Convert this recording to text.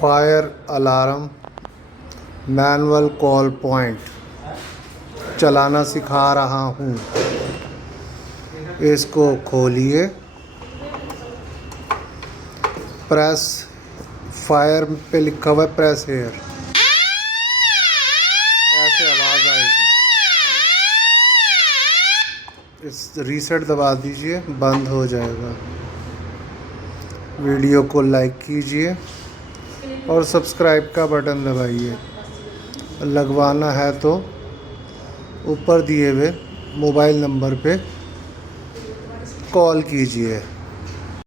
Fire alarm manual call point चलाना सिखा रहा हूँ। इसको खोलिए, प्रेस फायर पे लिखा हुआ है प्रेस हेयर, ऐसे आवाज़ आएगी। इस रीसेट दबा दीजिए, बंद हो जाएगा। वीडियो को लाइक कीजिए और सब्सक्राइब का बटन दबाइए। लगवाना है तो ऊपर दिए हुए मोबाइल नंबर पे कॉल कीजिए।